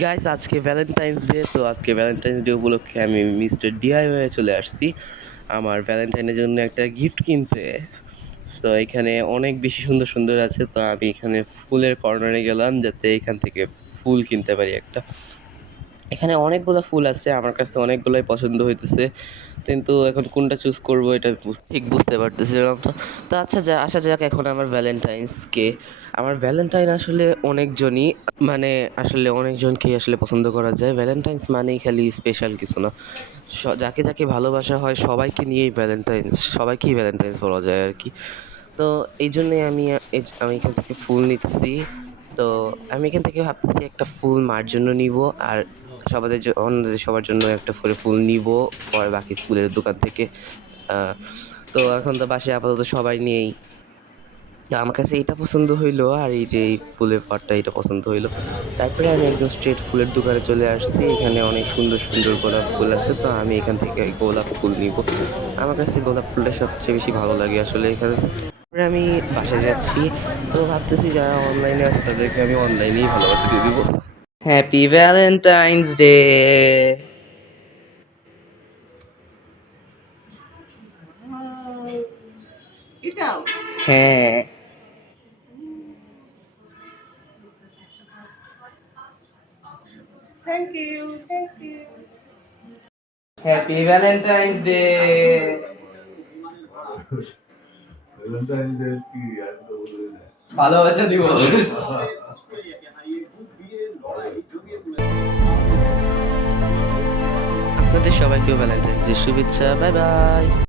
Guys আজকে Valentine's day, তো আজকে ভ্যালেন্টাইন্স ডে উপলক্ষে আমি মিস্টার ডিআইওয়ে চলে আসছি আমার ভ্যালেন্টাইনের জন্য একটা গিফট কিনতে। তো এখানে অনেক বেশি সুন্দর সুন্দর আছে, তো আমি এখানে ফুলের কর্নারে গেলাম যাতে এখান থেকে ফুল কিনতে পারি একটা। এখানে অনেকগুলো ফুল আছে, আমার কাছে অনেকগুলোই পছন্দ হইতেছে, কিন্তু এখন কোনটা চুজ করব এটা ঠিক বুঝতে পারতেছিলাম না। তো আচ্ছা, আসা যাক এখন আমার ভ্যালেন্টাইন্সকে। আমার ভ্যালেন্টাইন আসলে অনেকজনই, মানে আসলে অনেকজনকেই আসলে পছন্দ করা যায়। ভ্যালেন্টাইন্স মানেই খালি স্পেশাল কিছু না, যাকে যাকে ভালোবাসা হয় সবাইকে নিয়েই ভ্যালেন্টাইন্স, সবাইকেই ভ্যালেন্টাইন্স বলা যায় আর কি। তো এই জন্যই আমি এখান থেকে ফুল নিতেছি। তো আমি এখান থেকে ভাবতেছি একটা ফুল মার জন্য নিব, আর অন্যদের সবার জন্য একটা করে ফুল নিব পরে বাকি ফুলের দোকান থেকে। আহ, তো এখন তো বাসায় আপাতত সবাই নেই, তো আমার কাছে এটা পছন্দ হইলো, আর এই যে এই ফুলের পাটটা এটা পছন্দ হইলো। তারপরে আমি একদম স্ট্রেট ফুলের দোকানে চলে আসছি। এখানে অনেক সুন্দর সুন্দর গোলাপ ফুল আছে, তো আমি এখান থেকে গোলাপ ফুল নিব। আমার কাছে গোলাপ ফুলটা সবচেয়ে বেশি ভালো লাগে আসলে এখানে। তারপরে আমি বাসায় যাচ্ছি, তো ভাবতেছি যারা অনলাইনে আছে তাদেরকে আমি অনলাইনেই ভালোবাসা দিয়ে দিব। Happy Valentine's day. এটাও হ্যাঁ, thank you thank you. Happy Valentine's day. Valentine day কি আমি তো বলি না। ভালোবাসা দিবস। আপনাদের সবাইকেও ভ্যালেন্টাইন্স ডে শুভেচ্ছা। Bye by.